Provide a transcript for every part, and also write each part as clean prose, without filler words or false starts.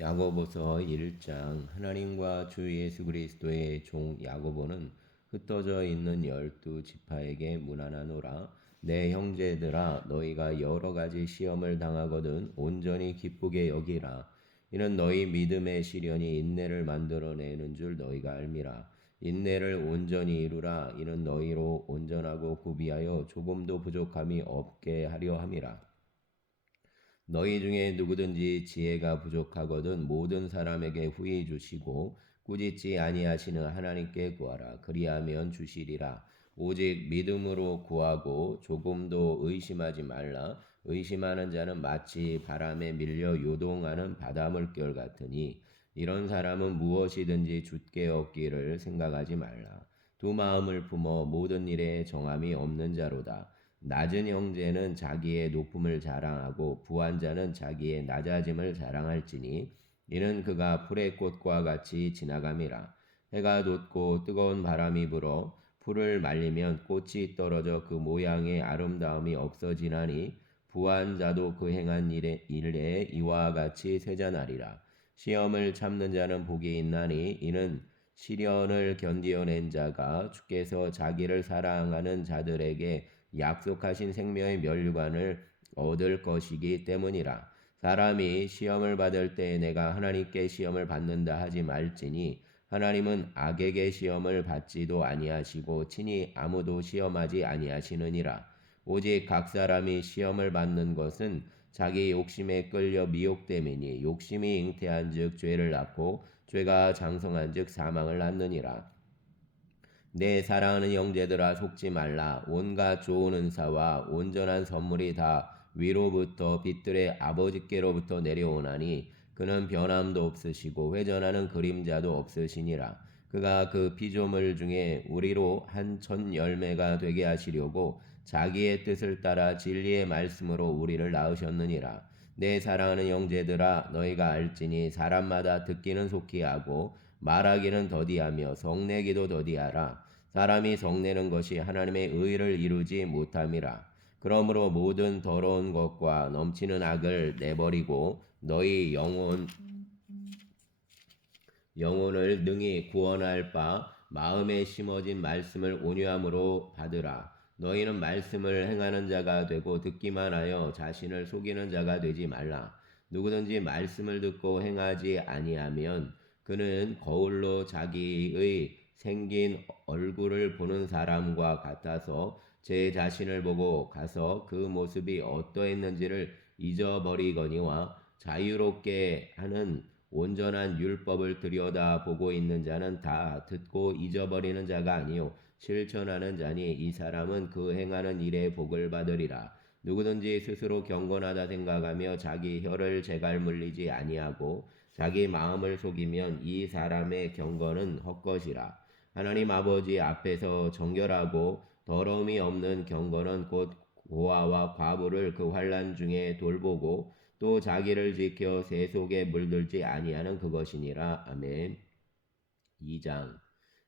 야고보서 1장. 하나님과 주 예수 그리스도의 종 야고보는 흩어져 있는 12지파에게 문안하노라. 내 형제들아, 너희가 여러 가지 시험을 당하거든 온전히 기쁘게 여기라. 이는 너희 믿음의 시련이 인내를 만들어내는 줄 너희가 알미라. 인내를 온전히 이루라. 이는 너희로 온전하고 구비하여 조금도 부족함이 없게 하려 함이라. 너희 중에 누구든지 지혜가 부족하거든 모든 사람에게 후히 주시고 꾸짖지 아니하시는 하나님께 구하라. 그리하면 주시리라. 오직 믿음으로 구하고 조금도 의심하지 말라. 의심하는 자는 마치 바람에 밀려 요동하는 바닷물결 같으니 이런 사람은 무엇이든지 굳게 얻기를 생각하지 말라. 두 마음을 품어 모든 일에 정함이 없는 자로다. 낮은 형제는 자기의 높음을 자랑하고 부한 자는 자기의 낮아짐을 자랑할지니 이는 그가 풀의 꽃과 같이 지나감이라. 해가 돋고 뜨거운 바람이 불어 풀을 말리면 꽃이 떨어져 그 모양의 아름다움이 없어지나니 부한 자도 그 행한 일에 이와 같이 쇠잔하리라. 시험을 참는 자는 복이 있나니 이는 시련을 견디어낸 자가 주께서 자기를 사랑하는 자들에게 약속하신 생명의 면류관을 얻을 것이기 때문이라. 사람이 시험을 받을 때 내가 하나님께 시험을 받는다 하지 말지니 하나님은 악에게 시험을 받지도 아니하시고 친히 아무도 시험하지 아니하시느니라. 오직 각 사람이 시험을 받는 것은 자기 욕심에 끌려 미혹됨이니 욕심이 잉태한즉 죄를 낳고 죄가 장성한즉 사망을 낳느니라. 내 사랑하는 형제들아, 속지 말라. 온갖 좋은 은사와 온전한 선물이 다 위로부터 빛들의 아버지께로부터 내려오나니 그는 변함도 없으시고 회전하는 그림자도 없으시니라. 그가 그 피조물 중에 우리로 한 천 열매가 되게 하시려고 자기의 뜻을 따라 진리의 말씀으로 우리를 낳으셨느니라. 내 사랑하는 형제들아, 너희가 알지니 사람마다 듣기는 속히 하고 말하기는 더디하며 성내기도 더디하라. 사람이 성내는 것이 하나님의 의를 이루지 못함이라. 그러므로 모든 더러운 것과 넘치는 악을 내버리고 너희 영혼을 능히 구원할 바 마음에 심어진 말씀을 온유함으로 받으라. 너희는 말씀을 행하는 자가 되고 듣기만 하여 자신을 속이는 자가 되지 말라. 누구든지 말씀을 듣고 행하지 아니하면 그는 거울로 자기의 생긴 얼굴을 보는 사람과 같아서 제 자신을 보고 가서 그 모습이 어떠했는지를 잊어버리거니와 자유롭게 하는 온전한 율법을 들여다보고 있는 자는 다 듣고 잊어버리는 자가 아니요 실천하는 자니 이 사람은 그 행하는 일에 복을 받으리라. 누구든지 스스로 경건하다 생각하며 자기 혀를 제갈 물리지 아니하고 자기 마음을 속이면 이 사람의 경건은 헛것이라. 하나님 아버지 앞에서 정결하고 더러움이 없는 경건은 곧 고아와 과부를 그 환난 중에 돌보고 또 자기를 지켜 새 속에 물들지 아니하는 그것이니라. 아멘. 2장.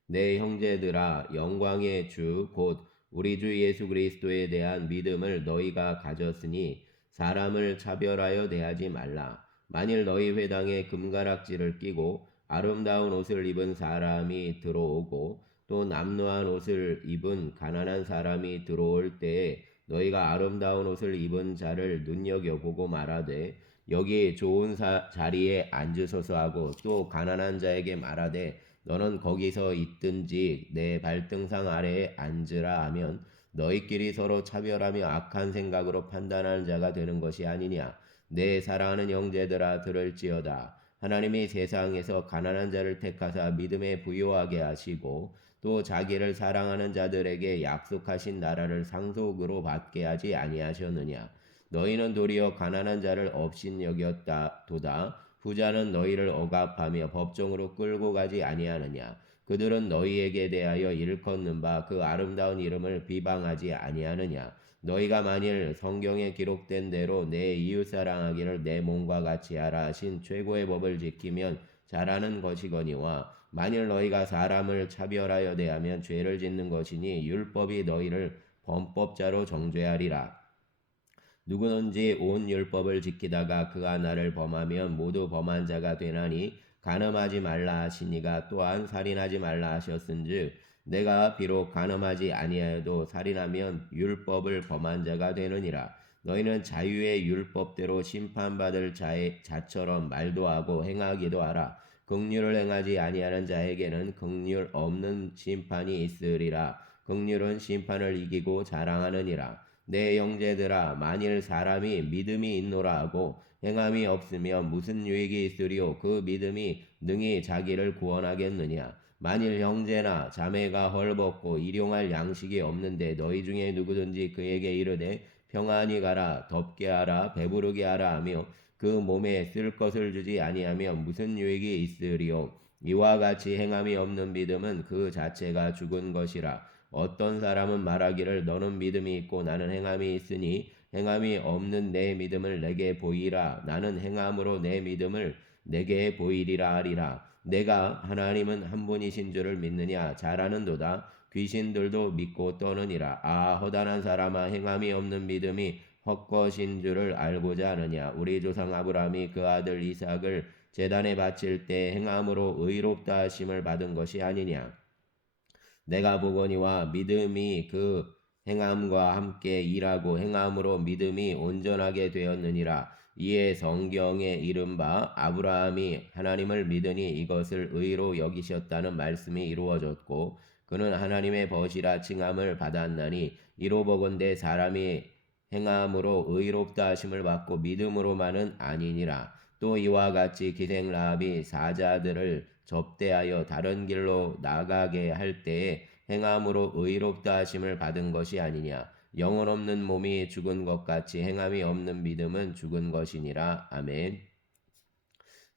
내 형제들아, 영광의 주 곧 우리 주 예수 그리스도에 대한 믿음을 너희가 가졌으니 사람을 차별하여 대하지 말라. 만일 너희 회당에 금가락지를 끼고 아름다운 옷을 입은 사람이 들어오고 또 남루한 옷을 입은 가난한 사람이 들어올 때에 너희가 아름다운 옷을 입은 자를 눈여겨보고 말하되 여기 좋은 자리에 앉으소서 하고 또 가난한 자에게 말하되 너는 거기서 있든지 내 발등상 아래에 앉으라 하면 너희끼리 서로 차별하며 악한 생각으로 판단하는 자가 되는 것이 아니냐. 내 사랑하는 형제들아, 들을지어다. 하나님이 세상에서 가난한 자를 택하사 믿음에 부요하게 하시고 또 자기를 사랑하는 자들에게 약속하신 나라를 상속으로 받게 하지 아니하셨느냐. 너희는 도리어 가난한 자를 업신여겼다 도다. 부자는 너희를 억압하며 법정으로 끌고 가지 아니하느냐. 그들은 너희에게 대하여 일컫는 바 그 아름다운 이름을 비방하지 아니하느냐. 너희가 만일 성경에 기록된 대로 내 이웃 사랑하기를 내 몸과 같이 하라 하신 최고의 법을 지키면 잘하는 것이거니와 만일 너희가 사람을 차별하여 대하면 죄를 짓는 것이니 율법이 너희를 범법자로 정죄하리라. 누구든지 온 율법을 지키다가 그가 나를 범하면 모두 범한 자가 되나니 간음하지 말라 하시니가 또한 살인하지 말라 하셨은즉 내가 비록 간음하지 아니하여도 살인하면 율법을 범한 자가 되느니라. 너희는 자유의 율법대로 심판받을 자처럼 말도 하고 행하기도 하라. 긍휼을 행하지 아니하는 자에게는 긍휼 없는 심판이 있으리라. 긍휼은 심판을 이기고 자랑하느니라. 내 형제들아, 만일 사람이 믿음이 있노라 하고 행함이 없으면 무슨 유익이 있으리요? 그 믿음이 능히 자기를 구원하겠느냐? 만일 형제나 자매가 헐벗고 일용할 양식이 없는데 너희 중에 누구든지 그에게 이르되 평안히 가라, 덥게 하라, 배부르게 하라 하며 그 몸에 쓸 것을 주지 아니하면 무슨 유익이 있으리요? 이와 같이 행함이 없는 믿음은 그 자체가 죽은 것이라. 어떤 사람은 말하기를 너는 믿음이 있고 나는 행함이 있으니 행함이 없는 내 믿음을 내게 보이라. 나는 행함으로 내 믿음을 내게 보이리라 하리라. 내가 하나님은 한 분이신 줄을 믿느냐? 잘하는도다. 귀신들도 믿고 떠느니라. 아, 허다한 사람아, 행함이 없는 믿음이 헛것인 줄을 알고자 하느냐? 우리 조상 아브라함이 그 아들 이삭을 제단에 바칠 때 행함으로 의롭다 하심을 받은 것이 아니냐? 내가 보거니와 믿음이 그 행함과 함께 일하고 행함으로 믿음이 온전하게 되었느니라. 이에 성경에 이른바 아브라함이 하나님을 믿으니 이것을 의로 여기셨다는 말씀이 이루어졌고 그는 하나님의 벗이라 칭함을 받았나니 이로 보건대 사람이 행함으로 의롭다 하심을 받고 믿음으로만은 아니니라. 또 이와 같이 기생 라합이 사자들을 접대하여 다른 길로 나가게 할 때에 행함으로 의롭다 하심을 받은 것이 아니냐. 영혼 없는 몸이 죽은 것 같이 행함이 없는 믿음은 죽은 것이니라. 아멘.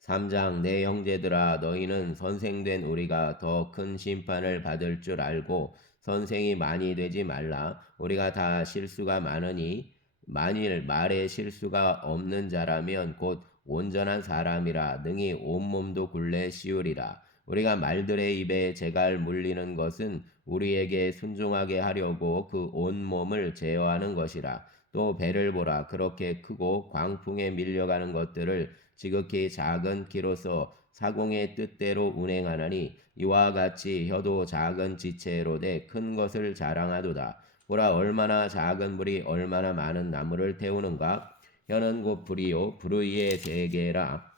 3장 내 형제들아 너희는 선생된 우리가 더 큰 심판을 받을 줄 알고 선생이 많이 되지 말라. 우리가 다 실수가 많으니 만일 말에 실수가 없는 자라면 곧 온전한 사람이라 능히 온몸도 굴레 씌우리라. 우리가 말들의 입에 재갈 물리는 것은 우리에게 순종하게 하려고 그 온몸을 제어하는 것이라. 또 배를 보라. 그렇게 크고 광풍에 밀려가는 것들을 지극히 작은 키로서 사공의 뜻대로 운행하나니 이와 같이 혀도 작은 지체로되 큰 것을 자랑하도다. 보라, 얼마나 작은 불이 얼마나 많은 나무를 태우는가. 혀는 곧 불이요 불의의 세계라.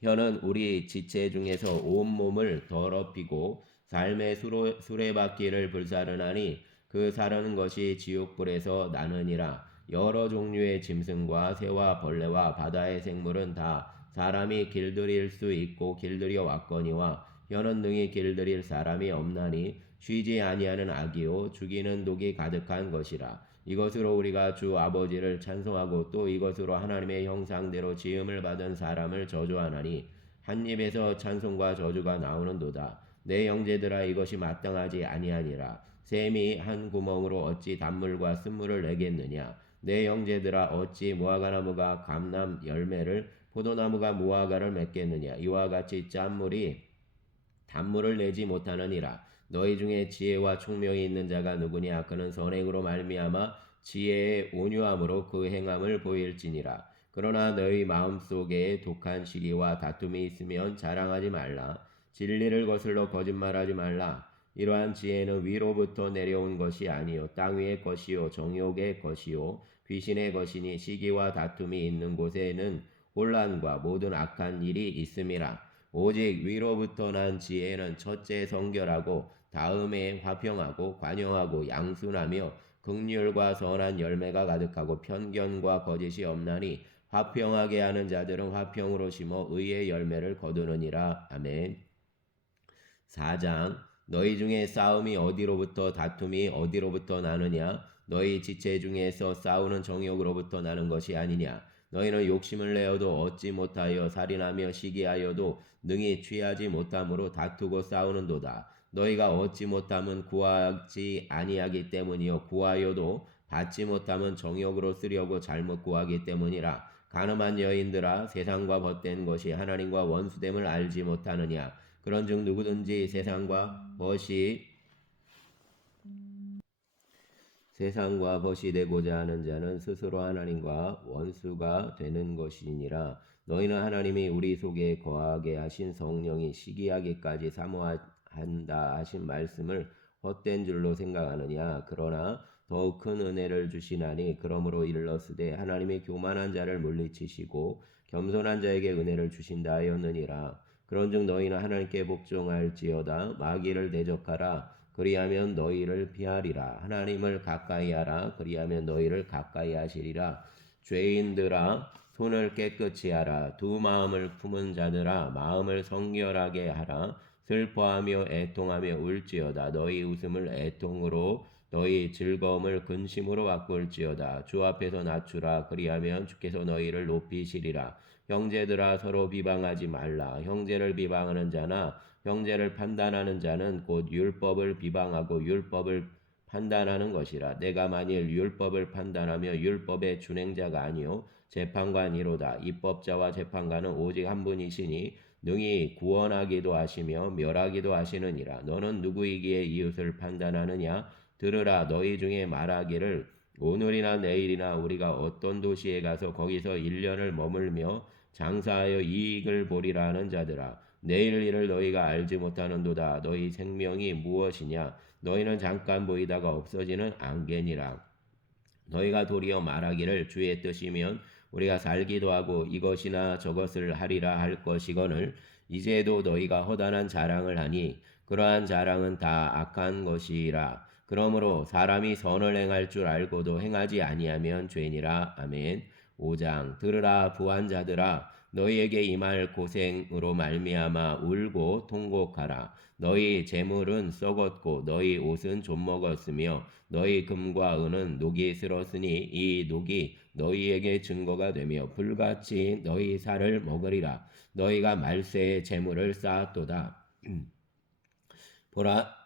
혀는 우리 지체 중에서 온몸을 더럽히고 삶의 수레바퀴를 불사르나니 그 사르는 것이 지옥불에서 나느니라. 여러 종류의 짐승과 새와 벌레와 바다의 생물은 다 사람이 길들일 수 있고 길들여 왔거니와 혀는 능히 길들일 사람이 없나니 쉬지 아니하는 악이요 죽이는 독이 가득한 것이라. 이것으로 우리가 주 아버지를 찬송하고 또 이것으로 하나님의 형상대로 지음을 받은 사람을 저주하나니 한 입에서 찬송과 저주가 나오는도다. 내 형제들아 이것이 마땅하지 아니하니라. 샘이 한 구멍으로 어찌 단물과 쓴물을 내겠느냐. 내 형제들아 어찌 무화과나무가 감람 열매를 포도나무가 무화과를 맺겠느냐. 이와 같이 짠물이 단물을 내지 못하느니라. 너희 중에 지혜와 총명이 있는 자가 누구냐. 그는 선행으로 말미암아 지혜의 온유함으로 그 행함을 보일지니라. 그러나 너희 마음속에 독한 시기와 다툼이 있으면 자랑하지 말라. 진리를 거슬러 거짓말하지 말라. 이러한 지혜는 위로부터 내려온 것이 아니요 땅 위의 것이요 정욕의 것이요 귀신의 것이니 시기와 다툼이 있는 곳에는 혼란과 모든 악한 일이 있음이라. 오직 위로부터 난 지혜는 첫째 성결하고 다음에 화평하고 관용하고 양순하며 긍휼과 선한 열매가 가득하고 편견과 거짓이 없나니 화평하게 하는 자들은 화평으로 심어 의의 열매를 거두느니라. 아멘. 4장 너희 중에 싸움이 어디로부터 다툼이 어디로부터 나느냐. 너희 지체 중에서 싸우는 정욕으로부터 나는 것이 아니냐. 너희는 욕심을 내어도 얻지 못하여 살인하며 시기하여도 능히 취하지 못함으로 다투고 싸우는도다. 너희가 얻지 못함은 구하지 아니하기 때문이요 구하여도 받지 못함은 정욕으로 쓰려고 잘못 구하기 때문이라. 가늠한 여인들아 세상과 벗된 것이 하나님과 원수됨을 알지 못하느냐. 그런즉 누구든지 세상과 벗이 세상과 벗이 되고자 하는 자는 스스로 하나님과 원수가 되는 것이니라. 너희는 하나님이 우리 속에 거하게 하신 성령이 시기하기까지 사모한다 하신 말씀을 헛된 줄로 생각하느냐. 그러나 더욱 큰 은혜를 주시나니 그러므로 일렀으되 하나님이 교만한 자를 물리치시고 겸손한 자에게 은혜를 주신다 하였느니라. 그런즉 너희는 하나님께 복종할지어다. 마귀를 대적하라. 그리하면 너희를 피하리라. 하나님을 가까이하라. 그리하면 너희를 가까이 하시리라. 죄인들아 손을 깨끗이 하라. 두 마음을 품은 자들아 마음을 성결하게 하라. 슬퍼하며 애통하며 울지어다. 너희 웃음을 애통으로 너희 즐거움을 근심으로 바꿀지어다. 주 앞에서 낮추라. 그리하면 주께서 너희를 높이시리라. 형제들아 서로 비방하지 말라. 형제를 비방하는 자나 형제를 판단하는 자는 곧 율법을 비방하고 율법을 판단하는 것이라. 내가 만일 율법을 판단하며 율법의 준행자가 아니요 재판관이로다. 입법자와 재판관은 오직 한 분이시니 능히 구원하기도 하시며 멸하기도 하시느니라. 너는 누구이기에 이웃을 판단하느냐? 들으라. 너희 중에 말하기를 오늘이나 내일이나 우리가 어떤 도시에 가서 거기서 1년을 머물며 장사하여 이익을 보리라 하는 자들아. 내일 일을 너희가 알지 못하는도다. 너희 생명이 무엇이냐? 너희는 잠깐 보이다가 없어지는 안개니라. 너희가 도리어 말하기를 주의 뜻이면 우리가 살기도 하고 이것이나 저것을 하리라 할 것이거늘 이제도 너희가 허다한 자랑을 하니 그러한 자랑은 다 악한 것이라. 그러므로 사람이 선을 행할 줄 알고도 행하지 아니하면 죄니라. 아멘. 5장 들으라 부한 자들아 너희에게 임할 고생으로 말미암아 울고 통곡하라. 너희 재물은 썩었고 너희 옷은 좀먹었으며 너희 금과 은은 녹이 슬었으니 이 녹이 너희에게 증거가 되며 불같이 너희 살을 먹으리라. 너희가 말세의 재물을 쌓았도다. 보라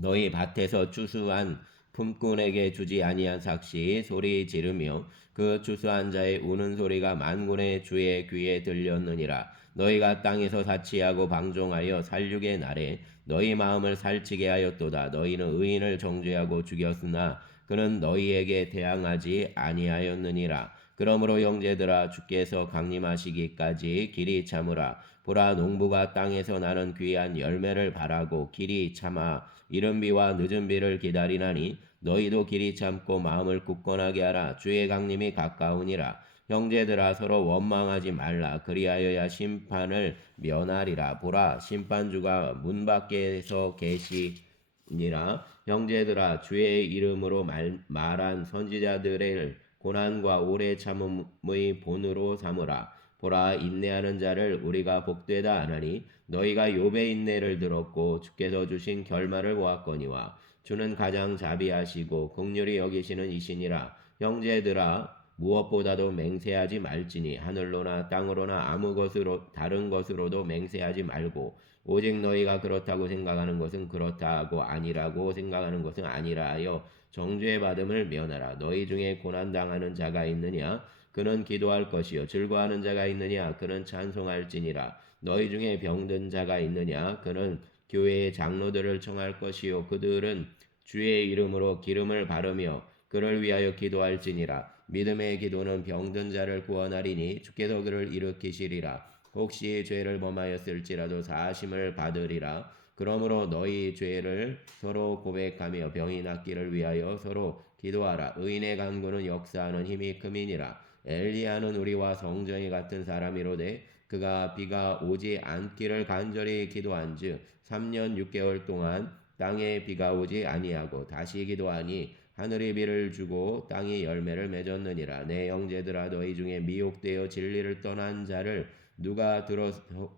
너희 밭에서 추수한 품꾼에게 주지 아니한 삭시 소리 지르며 그 추수한 자의 우는 소리가 만군의 주의 귀에 들렸느니라. 너희가 땅에서 사치하고 방종하여 살육의 날에 너희 마음을 살찌게 하였도다. 너희는 의인을 정죄하고 죽였으나 그는 너희에게 대항하지 아니하였느니라. 그러므로 형제들아 주께서 강림하시기까지 길이 참으라. 보라 농부가 땅에서 나는 귀한 열매를 바라고 길이 참아 이른 비와 늦은 비를 기다리나니 너희도 길이 참고 마음을 굳건하게 하라. 주의 강림이 가까우니라. 형제들아 서로 원망하지 말라. 그리하여야 심판을 면하리라. 보라 심판주가 문 밖에서 계시니라. 형제들아 주의 이름으로 말한 선지자들의 고난과 오래 참음의 본으로 삼으라. 보라 인내하는 자를 우리가 복되다 하나니 너희가 욥의 인내를 들었고 주께서 주신 결말을 보았거니와 주는 가장 자비하시고 긍휼히 여기시는 이시니라. 형제들아 무엇보다도 맹세하지 말지니 하늘로나 땅으로나 아무 것으로 다른 것으로도 맹세하지 말고 오직 너희가 그렇다고 생각하는 것은 그렇다고 아니라고 생각하는 것은 아니라 하여 정죄 받음을 면하라. 너희 중에 고난 당하는 자가 있느냐? 그는 기도할 것이요 즐거워하는 자가 있느냐? 그는 찬송할지니라. 너희 중에 병든 자가 있느냐? 그는 교회의 장로들을 청할 것이요 그들은 주의 이름으로 기름을 바르며 그를 위하여 기도할지니라. 믿음의 기도는 병든 자를 구원하리니 주께서 그를 일으키시리라. 혹시 죄를 범하였을지라도 사하심을 받으리라. 그러므로 너희 죄를 서로 고백하며 병이 낫기를 위하여 서로 기도하라. 의인의 간구는 역사하는 힘이 큼이니라. 엘리야는 우리와 성전이 같은 사람이로되 그가 비가 오지 않기를 간절히 기도한즉 3년 6개월 동안 땅에 비가 오지 아니하고 다시 기도하니 하늘이 비를 주고 땅이 열매를 맺었느니라. 내 형제들아 너희 중에 미혹되어 진리를 떠난 자를 누가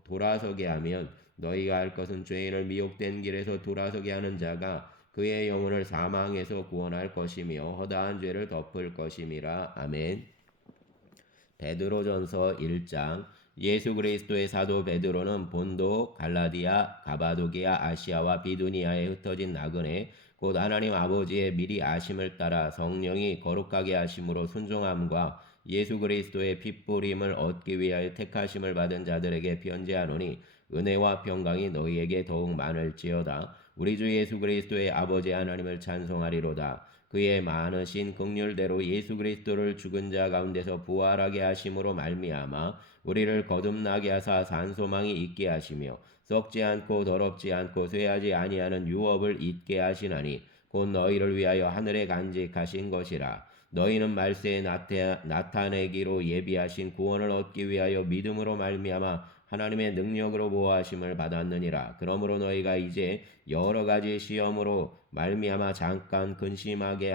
돌아서게 하면 너희가 할 것은 죄인을 미혹된 길에서 돌아서게 하는 자가 그의 영혼을 사망에서 구원할 것이며 허다한 죄를 덮을 것임이라. 아멘. 베드로전서 1장 예수 그리스도의 사도 베드로는 본도, 갈라디아, 가바도기아, 아시아와 비두니아에 흩어진 나그네 곧 하나님 아버지의 미리 아심을 따라 성령이 거룩하게 하심으로 순종함과 예수 그리스도의 핏부림을 얻기 위하여 택하심을 받은 자들에게 편지하노니 은혜와 평강이 너희에게 더욱 많을지어다. 우리 주 예수 그리스도의 아버지 하나님을 찬송하리로다. 그의 많으신 긍휼대로 예수 그리스도를 죽은 자 가운데서 부활하게 하심으로 말미암아 우리를 거듭나게 하사 산 소망이 있게 하시며 썩지 않고 더럽지 않고 쇠하지 아니하는 유업을 잊게 하시나니 곧 너희를 위하여 하늘에 간직하신 것이라. 너희는 말세에 나타내기로 예비하신 구원을 얻기 위하여 믿음으로 말미암아 하나님의 능력으로 보호하심을 받았느니라. 그러므로 너희가 이제 여러 가지 시험으로 말미암아 잠깐 근심하게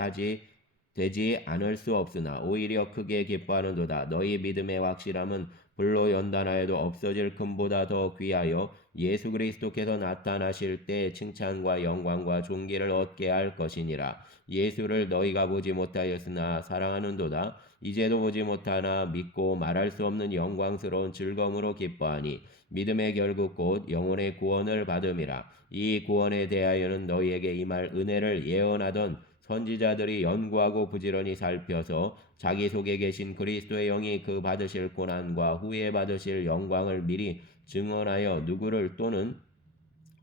되지 않을 수 없으나 오히려 크게 기뻐하는도다. 너희 믿음의 확실함은 불로 연단하여도 없어질 금보다 더 귀하여 예수 그리스도께서 나타나실 때 칭찬과 영광과 존귀를 얻게 할 것이니라. 예수를 너희가 보지 못하였으나 사랑하는도다. 이제도 보지 못하나 믿고 말할 수 없는 영광스러운 즐거움으로 기뻐하니 믿음의 결국 곧 영혼의 구원을 받음이라. 이 구원에 대하여는 너희에게 임할 은혜를 예언하던 선지자들이 연구하고 부지런히 살펴서 자기 속에 계신 그리스도의 영이 그 받으실 고난과 후에 받으실 영광을 미리 증언하여 누구를 또는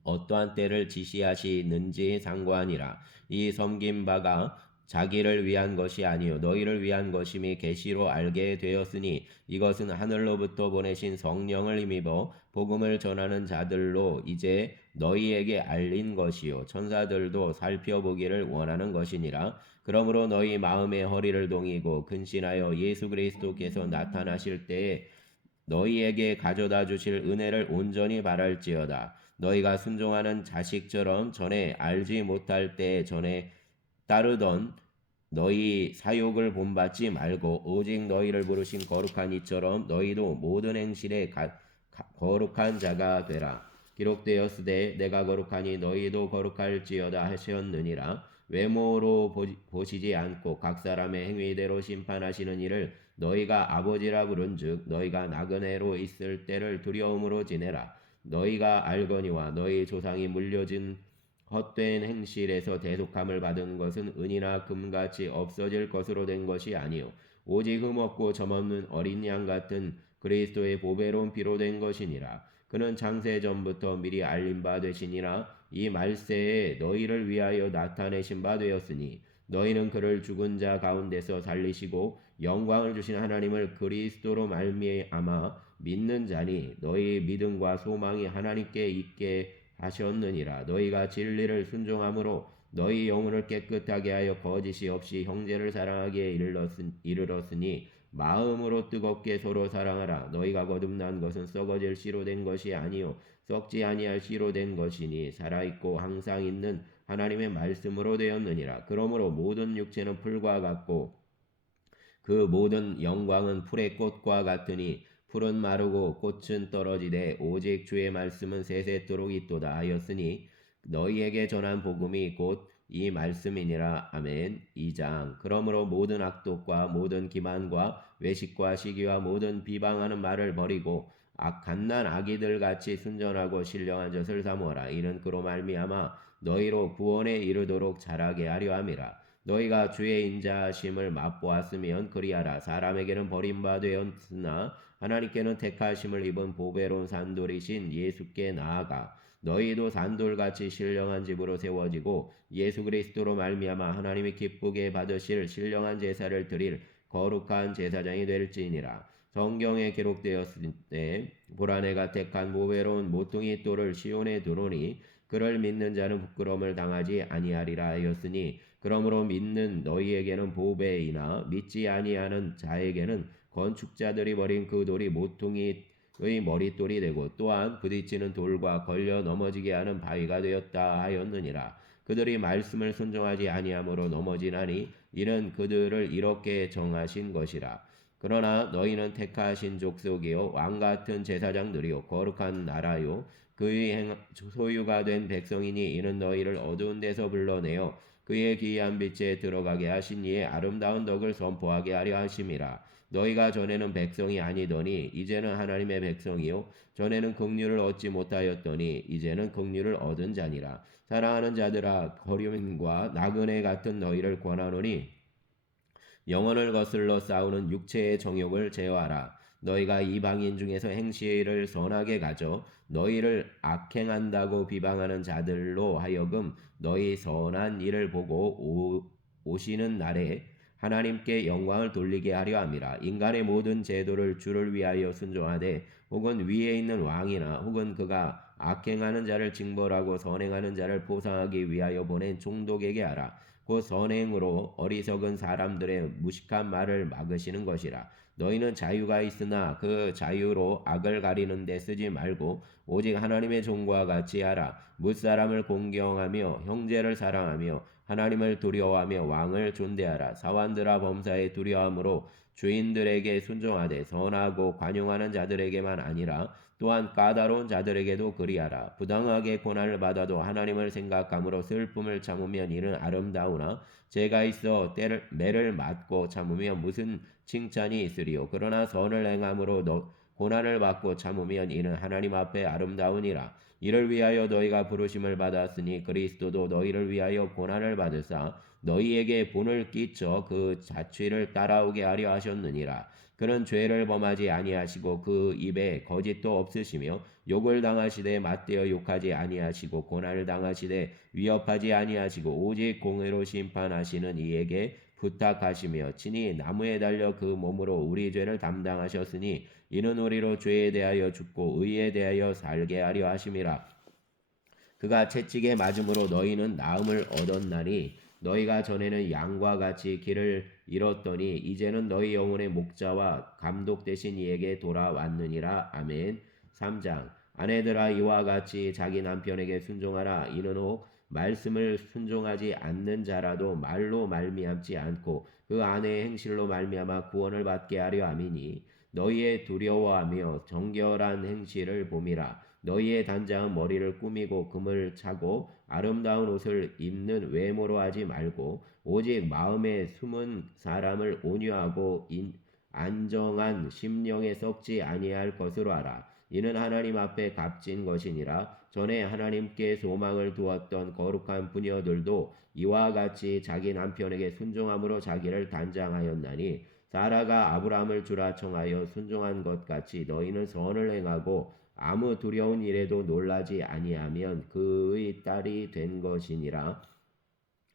어떠한 때를 지시하시는지 상관이라. 이 섬긴 바가 자기를 위한 것이 아니요 너희를 위한 것임이 계시로 알게 되었으니 이것은 하늘로부터 보내신 성령을 힘입어 복음을 전하는 자들로 이제 너희에게 알린 것이요 천사들도 살펴보기를 원하는 것이니라. 그러므로 너희 마음의 허리를 동이고 근신하여 예수 그리스도께서 나타나실 때에 너희에게 가져다 주실 은혜를 온전히 바랄지어다. 너희가 순종하는 자식처럼 전에 알지 못할 때 전에 따르던 너희 사욕을 본받지 말고 오직 너희를 부르신 거룩한 이처럼 너희도 모든 행실에 거룩한 자가 되라. 기록되었으되 내가 거룩하니 너희도 거룩할지어다 하셨느니라. 외모로 보시지 않고 각 사람의 행위대로 심판하시는 이를 너희가 아버지라 부른즉 너희가 나그네로 있을 때를 두려움으로 지내라. 너희가 알거니와 너희 조상이 물려진 헛된 행실에서 대속함을 받은 것은 은이나 금같이 없어질 것으로 된 것이 아니요 오직 흠없고 점없는 어린 양 같은 그리스도의 보배로운 피로 된 것이니라. 그는 창세 전부터 미리 알린 바 되시니라. 이 말세에 너희를 위하여 나타내신 바 되었으니 너희는 그를 죽은 자 가운데서 살리시고 영광을 주신 하나님을 그리스도로 말미암아 믿는 자니 너희 믿음과 소망이 하나님께 있게 하셨느니라. 너희가 진리를 순종함으로 너희 영혼을 깨끗하게 하여 거짓이 없이 형제를 사랑하기에 이르렀으니 마음으로 뜨겁게 서로 사랑하라. 너희가 거듭난 것은 썩어질 씨로 된 것이 아니요 썩지 아니할 씨로 된 것이니 살아있고 항상 있는 하나님의 말씀으로 되었느니라. 그러므로 모든 육체는 풀과 같고 그 모든 영광은 풀의 꽃과 같으니 풀은 마르고 꽃은 떨어지되 오직 주의 말씀은 세세토록 있도다 하였으니 너희에게 전한 복음이 곧 이 말씀이니라. 아멘. 2장. 그러므로 모든 악독과 모든 기만과 외식과 시기와 모든 비방하는 말을 버리고 갓난 아기들 같이 순전하고 신령한 젖을 삼으라. 이는 그로 말미암아 너희로 구원에 이르도록 자라게 하려 함이라. 너희가 주의 인자하심을 맛보았으면 그리하라. 사람에게는 버림바 되었으나 하나님께는 택하심을 입은 보배로운 산돌이신 예수께 나아가 너희도 산돌같이 신령한 집으로 세워지고 예수 그리스도로 말미암아 하나님이 기쁘게 받으실 신령한 제사를 드릴 거룩한 제사장이 될지니라. 성경에 기록되었을 때 보라 내가 택한 보배로운 모퉁이 돌을 시온에 두노니 그를 믿는 자는 부끄러움을 당하지 아니하리라 하였으니 그러므로 믿는 너희에게는 보배이나 믿지 아니하는 자에게는 건축자들이 버린 그 돌이 모퉁이의 머릿돌이 되고 또한 부딪히는 돌과 걸려 넘어지게 하는 바위가 되었다 하였느니라. 그들이 말씀을 순종하지 아니함으로 넘어지나니 이는 그들을 이렇게 정하신 것이라. 그러나 너희는 택하신 족속이요 왕같은 제사장들이요 거룩한 나라요 그의 소유가 된 백성이니 이는 너희를 어두운 데서 불러내어 그의 귀한 빛에 들어가게 하신 이의 아름다운 덕을 선포하게 하려 하심이라. 너희가 전에는 백성이 아니더니 이제는 하나님의 백성이요 전에는 긍휼을 얻지 못하였더니 이제는 긍휼을 얻은 자니라. 사랑하는 자들아 거류민과 나그네 같은 너희를 권하노니 영혼을 거슬러 싸우는 육체의 정욕을 제어하라. 너희가 이방인 중에서 행실을 선하게 가져 너희를 악행한다고 비방하는 자들로 하여금 너희 선한 일을 보고 오시는 날에 하나님께 영광을 돌리게 하려 함이라. 인간의 모든 제도를 주를 위하여 순종하되 혹은 위에 있는 왕이나 혹은 그가 악행하는 자를 징벌하고 선행하는 자를 보상하기 위하여 보낸 총독에게 하라. 그 선행으로 어리석은 사람들의 무식한 말을 막으시는 것이라. 너희는 자유가 있으나 그 자유로 악을 가리는 데 쓰지 말고 오직 하나님의 종과 같이 하라. 무사람을 공경하며 형제를 사랑하며 하나님을 두려워하며 왕을 존대하라. 사환들아 범사에 두려움으로 주인들에게 순종하되 선하고 관용하는 자들에게만 아니라 또한 까다로운 자들에게도 그리하라. 부당하게 고난을 받아도 하나님을 생각함으로 슬픔을 참으면 이는 아름다우나 죄가 있어 매를 맞고 참으면 무슨 칭찬이 있으리요. 그러나 선을 행함으로 고난을 받고 참으면 이는 하나님 앞에 아름다우니라. 이를 위하여 너희가 부르심을 받았으니 그리스도도 너희를 위하여 고난을 받으사 너희에게 본을 끼쳐 그 자취를 따라오게 하려 하셨느니라. 그는 죄를 범하지 아니하시고 그 입에 거짓도 없으시며 욕을 당하시되 맞대어 욕하지 아니하시고 고난을 당하시되 위협하지 아니하시고 오직 공의로 심판하시는 이에게 부탁하시며 친히 나무에 달려 그 몸으로 우리 죄를 담당하셨으니 이는 우리로 죄에 대하여 죽고 의에 대하여 살게 하려 하심이라. 그가 채찍에 맞음으로 너희는 나음을 얻었나니 너희가 전에는 양과 같이 길을 잃었더니 이제는 너희 영혼의 목자와 감독 되신 이에게 돌아왔느니라. 아멘. 3장. 아내들아 이와 같이 자기 남편에게 순종하라. 이는 혹 말씀을 순종하지 않는 자라도 말로 말미암지 않고 그 아내의 행실로 말미암아 구원을 받게 하려 함이니 너희의 두려워하며 정결한 행실을 봄이라. 너희의 단장은 머리를 꾸미고 금을 차고 아름다운 옷을 입는 외모로 하지 말고 오직 마음에 숨은 사람을 온유하고 안정한 심령에 썩지 아니할 것으로 하라. 이는 하나님 앞에 값진 것이니라. 전에 하나님께 소망을 두었던 거룩한 부녀들도 이와 같이 자기 남편에게 순종함으로 자기를 단장하였나니 사라가 아브라함을 주라 청하여 순종한 것 같이 너희는 선을 행하고 아무 두려운 일에도 놀라지 아니하면 그의 딸이 된 것이니라.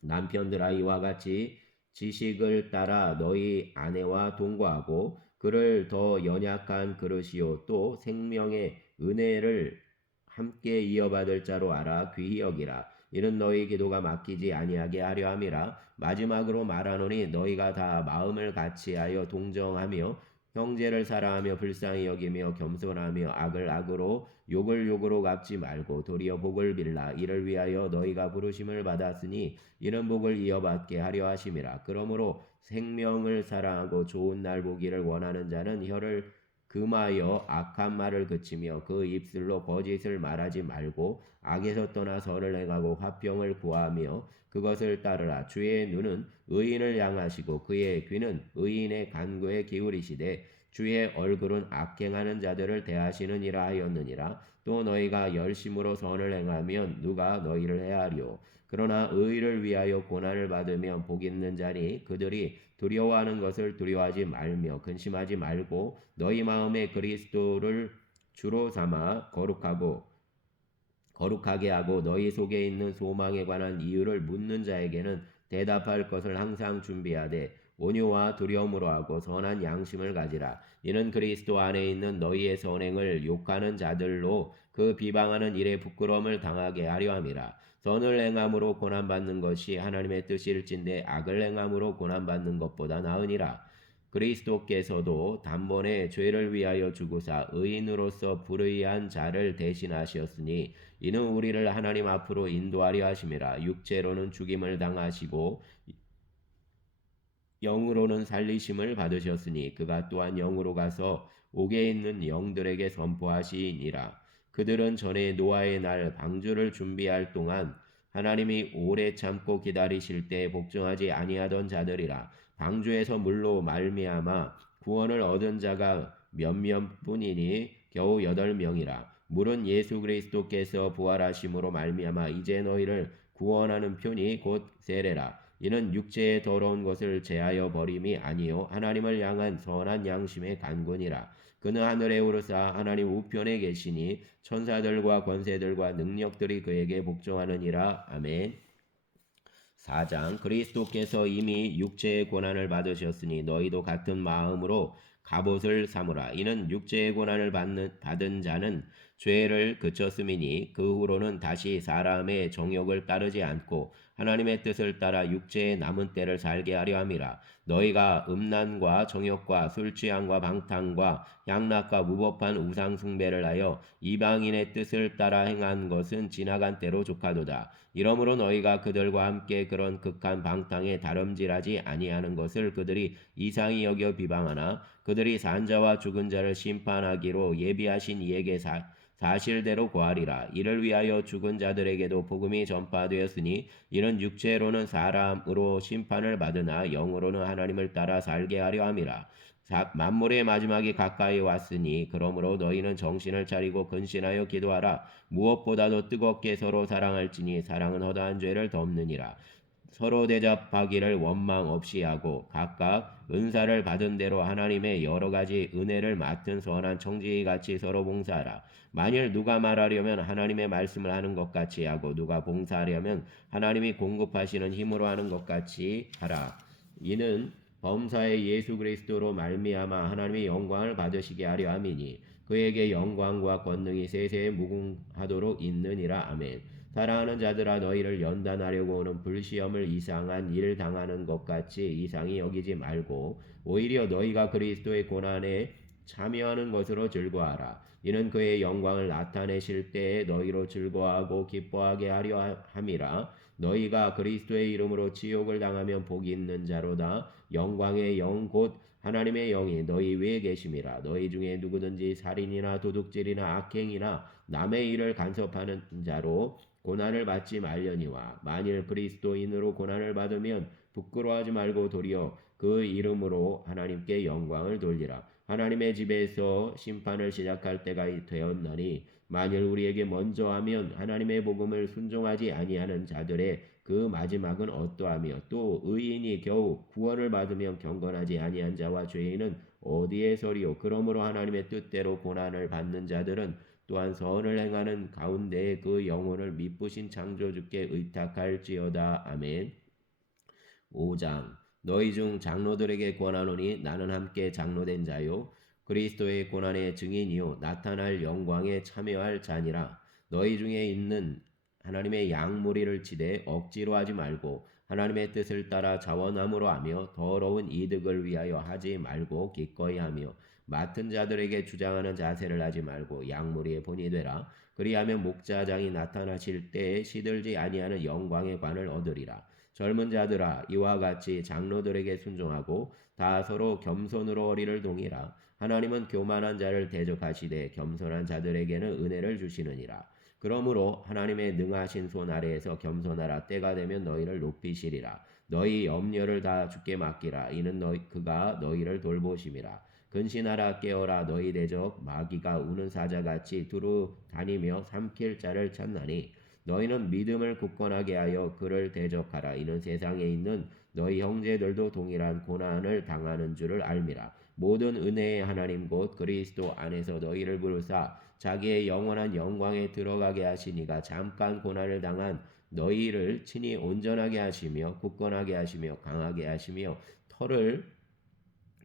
남편들아 이와 같이 지식을 따라 너희 아내와 동거하고 그를 더 연약한 그릇이요 또 생명의 은혜를 함께 이어받을 자로 알아 귀히 여기라. 이는 너희 기도가 막히지 아니하게 하려 함이라. 마지막으로 말하노니 너희가 다 마음을 같이하여 동정하며 형제를 사랑하며 불쌍히 여기며 겸손하며 악을 악으로 욕을 욕으로 갚지 말고 도리어 복을 빌라. 이를 위하여 너희가 부르심을 받았으니 이는 복을 이어받게 하려 하심이라. 그러므로 생명을 사랑하고 좋은 날 보기를 원하는 자는 혀를 금하여 악한 말을 그치며 그 입술로 거짓을 말하지 말고 악에서 떠나 선을 행하고 화평을 구하며 그것을 따르라. 주의 눈은 의인을 향하시고 그의 귀는 의인의 간구에 기울이시되 주의 얼굴은 악행하는 자들을 대하시느니라 하였느니라. 또 너희가 열심으로 선을 행하면 누가 너희를 해하리요. 그러나 의를 위하여 고난을 받으면 복 있는 자니 그들이 두려워하는 것을 두려워하지 말며 근심하지 말고 너희 마음에 그리스도를 주로 삼아 거룩하게 하고 너희 속에 있는 소망에 관한 이유를 묻는 자에게는 대답할 것을 항상 준비하되 온유와 두려움으로 하고 선한 양심을 가지라. 이는 그리스도 안에 있는 너희의 선행을 욕하는 자들로 그 비방하는 일에 부끄러움을 당하게 하려 함이라. 선을 행함으로 고난받는 것이 하나님의 뜻일진데 악을 행함으로 고난받는 것보다 나으니라. 그리스도께서도 단번에 죄를 위하여 죽으사 의인으로서 불의한 자를 대신하셨으니 이는 우리를 하나님 앞으로 인도하려 하심이라. 육체로는 죽임을 당하시고 영으로는 살리심을 받으셨으니 그가 또한 영으로 가서 옥에 있는 영들에게 선포하시니라. 그들은 전에 노아의 날 방주를 준비할 동안 하나님이 오래 참고 기다리실 때 복종하지 아니하던 자들이라. 방주에서 물로 말미암아 구원을 얻은 자가 몇몇뿐이니 겨우 8명이라. 물은 예수 그리스도께서 부활하심으로 말미암아 이제 너희를 구원하는 편이 곧 세례라. 이는 육체의 더러운 것을 제하여 버림이 아니요 하나님을 향한 선한 양심의 간구니라. 그는 하늘에 오르사 하나님 우편에 계시니 천사들과 권세들과 능력들이 그에게 복종하느니라. 아멘. 4장 그리스도께서 이미 육체의 고난을 받으셨으니 너희도 같은 마음으로 갑옷을 삼으라. 이는 육체의 고난을 받은 자는 죄를 그쳤음이니 그 후로는 다시 사람의 정욕을 따르지 않고 하나님의 뜻을 따라 육체의 남은 때를 살게 하려 함이라. 너희가 음란과 정욕과 술 취함과 방탕과 향락과 무법한 우상 숭배를 하여 이방인의 뜻을 따라 행한 것은 지나간 때로 족하도다. 이러므로 너희가 그들과 함께 그런 극한 방탕에 다름질하지 아니하는 것을 그들이 이상히 여겨 비방하나 그들이 산자와 죽은 자를 심판하기로 예비하신 이에게 사실대로 고하리라. 이를 위하여 죽은 자들에게도 복음이 전파되었으니 이는 육체로는 사람으로 심판을 받으나 영으로는 하나님을 따라 살게 하려 함이라. 만물의 마지막이 가까이 왔으니 그러므로 너희는 정신을 차리고 근신하여 기도하라. 무엇보다도 뜨겁게 서로 사랑할지니 사랑은 허다한 죄를 덮느니라. 서로 대접하기를 원망 없이 하고 각각 은사를 받은 대로 하나님의 여러 가지 은혜를 맡은 선한 청지기같이 서로 봉사하라. 만일 누가 말하려면 하나님의 말씀을 하는 것 같이 하고 누가 봉사하려면 하나님이 공급하시는 힘으로 하는 것 같이 하라. 이는 범사의 예수 그리스도로 말미암아 하나님의 영광을 받으시게 하려 함이니 그에게 영광과 권능이 세세에 무궁하도록 있느니라. 아멘. 사랑하는 자들아 너희를 연단하려고 오는 불시험을 이상한 일을 당하는 것 같이 이상히 여기지 말고 오히려 너희가 그리스도의 고난에 참여하는 것으로 즐거워하라. 이는 그의 영광을 나타내실 때에 너희로 즐거워하고 기뻐하게 하려 함이라. 너희가 그리스도의 이름으로 지옥을 당하면 복이 있는 자로다. 영광의 영 곧 하나님의 영이 너희 위에 계심이라. 너희 중에 누구든지 살인이나 도둑질이나 악행이나 남의 일을 간섭하는 자로 고난을 받지 말려니와 만일 그리스도인으로 고난을 받으면 부끄러워하지 말고 도리어 그 이름으로 하나님께 영광을 돌리라. 하나님의 집에서 심판을 시작할 때가 되었나니 만일 우리에게 먼저 하면 하나님의 복음을 순종하지 아니하는 자들의 그 마지막은 어떠하며 또 의인이 겨우 구원을 받으면 경건하지 아니한 자와 죄인은 어디에 서리요. 그러므로 하나님의 뜻대로 고난을 받는 자들은 또한 선을 행하는 가운데 그 영혼을 미쁘신 창조주께 의탁할지어다. 아멘. 5장 너희 중 장로들에게 권하노니 나는 함께 장로된 자요 그리스도의 고난의 증인이요 나타날 영광에 참여할 자니라. 너희 중에 있는 하나님의 양무리를 치되 억지로 하지 말고 하나님의 뜻을 따라 자원함으로 하며 더러운 이득을 위하여 하지 말고 기꺼이 하며 맡은 자들에게 주장하는 자세를 하지 말고 양무리의 본이 되라. 그리하면 목자장이 나타나실 때에 시들지 아니하는 영광의 관을 얻으리라. 젊은 자들아 이와 같이 장로들에게 순종하고 다 서로 겸손으로 어리를 동이라. 하나님은 교만한 자를 대적하시되 겸손한 자들에게는 은혜를 주시느니라. 그러므로 하나님의 능하신 손 아래에서 겸손하라. 때가 되면 너희를 높이시리라. 너희 염려를 다 주께 맡기라. 이는 그가 너희를 돌보심이라. 근신하라. 깨어라. 너희 대적 마귀가 우는 사자같이 두루 다니며 삼킬 자를 찾나니 너희는 믿음을 굳건하게 하여 그를 대적하라. 이는 세상에 있는 너희 형제들도 동일한 고난을 당하는 줄을 알미라. 모든 은혜의 하나님 곧 그리스도 안에서 너희를 부르사 자기의 영원한 영광에 들어가게 하시니가 잠깐 고난을 당한 너희를 친히 온전하게 하시며 굳건하게 하시며 강하게 하시며 털을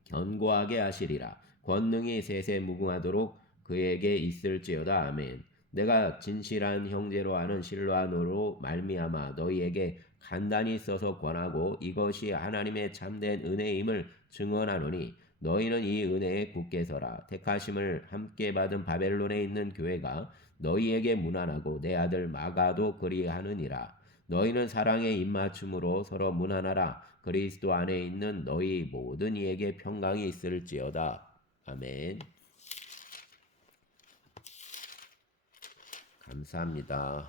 견고하게 하시리라. 권능이 세세 무궁하도록 그에게 있을지어다. 아멘. 내가 진실한 형제로 아는 실로아노로 말미암아 너희에게 간단히 써서 권하고 이것이 하나님의 참된 은혜임을 증언하노니 너희는 이 은혜에 굳게 서라. 택하심을 함께 받은 바벨론에 있는 교회가 너희에게 무난하고 내 아들 마가도 그리하느니라. 너희는 사랑의 입맞춤으로 서로 무난하라. 그리스도 안에 있는 너희 모든 이에게 평강이 있을지어다. 아멘. 감사합니다.